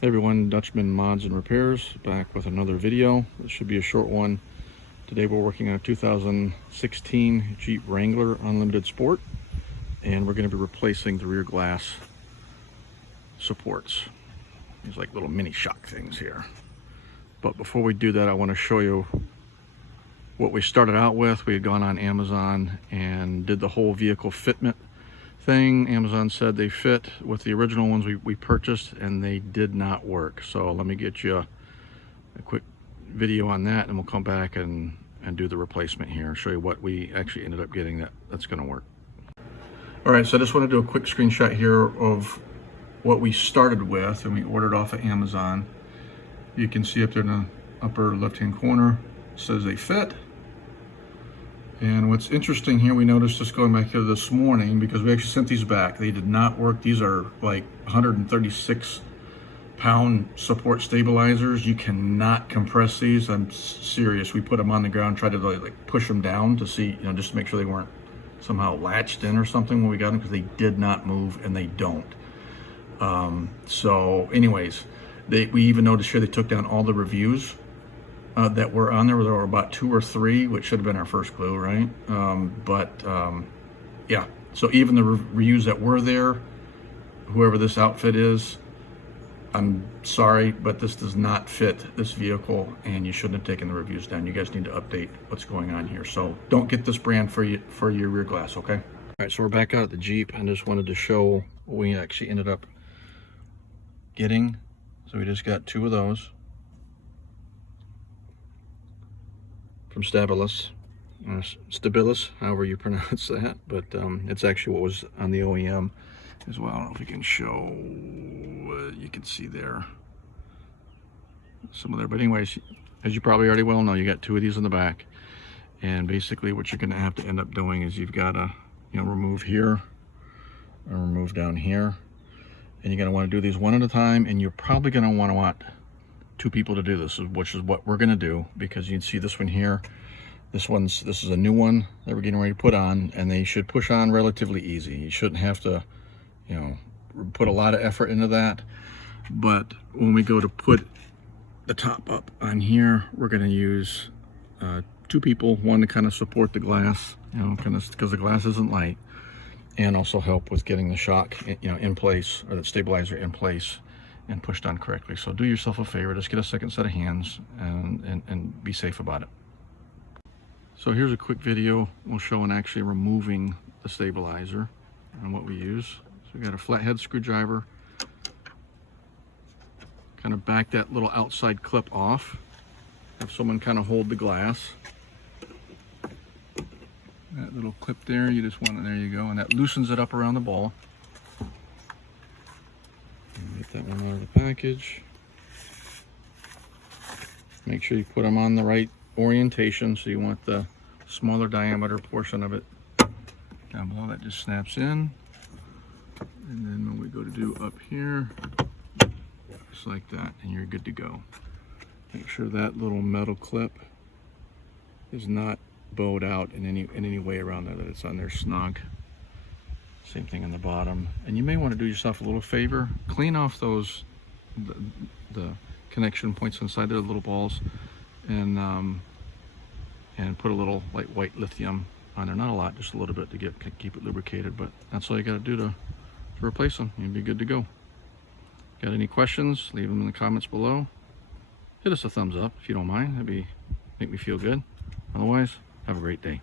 Hey everyone, Dutchman Mods and Repairs, back with another video. This should be a short one. Today we're working on a 2016 Jeep Wrangler Unlimited Sport, and we're going to be replacing the rear glass supports. These like little mini shock things here. But before we do that, I want to show you what we started out with. We had gone on Amazon and did the whole vehicle fitment thing. Amazon said they fit with the original ones we purchased, and they did not work. So let me get you a quick video on that, and we'll come back and do the replacement here, show you what we actually ended up getting that's going to work. All right, so I just want to do a quick screenshot here of what we started with and we ordered off of Amazon. You can see up there in the upper left-hand corner, it says they fit. And what's interesting here, we noticed just going back here this morning, because we actually sent these back. They did not work. These are like 136-pound support stabilizers. You cannot compress these. I'm serious. We put them on the ground, tried to like push them down to see, just to make sure they weren't somehow latched in or something when we got them, because they did not move, and they don't. So anyways, we even noticed here they took down all the reviews that were on there. There were about 2 or 3, which should have been our first clue, right? Yeah, so even the reviews that were there, whoever this outfit is, I'm sorry, but this does not fit this vehicle, and you shouldn't have taken the reviews down. You guys need to update what's going on here. So don't get this brand for your rear glass, okay? All right, so we're back out at the Jeep, and just wanted to show what we actually ended up getting. So we just got 2 of those from Stabilis, however you pronounce that, but it's actually what was on the OEM as well. I don't know if we can show, you can see there some of there, but anyways, as you probably already well know, you got 2 of these in the back, and basically what you're going to have to end up doing is you've got to remove here and remove down here, and you're going to want to do these one at a time, and you're probably going to want 2 people to do this, which is what we're going to do, because you can see this one here. This is a new one that we're getting ready to put on, and they should push on relatively easy. You shouldn't have to, put a lot of effort into that. But when we go to put the top up on here, we're going to use 2 people, one to kind of support the glass, because the glass isn't light, and also help with getting the shock, in place, or the stabilizer in place, and pushed on correctly. So do yourself a favor, just get a second set of hands and be safe about it. So here's a quick video we'll show in actually removing the stabilizer and what we use. So we got a flathead screwdriver, kind of back that little outside clip off, have someone kind of hold the glass. That little clip there, you just want it, there you go, and that loosens it up around the ball. Get that one out of the package. Make sure you put them on the right orientation, so you want the smaller diameter portion of it down below. That just snaps in, and then when we go to do up here, just like that, and you're good to go. Make sure that little metal clip is not bowed out in any way around there, that it's on there snug. Same thing on the bottom. And you may want to do yourself a little favor, clean off those the connection points inside there, the little balls, and put a little like white lithium on there. Not a lot, just a little bit to keep it lubricated, but that's all you got to do to replace them. You'll be good to go. Got any questions, leave them in the comments below. Hit us a thumbs up if you don't mind. That'd make me feel good. Otherwise, have a great day.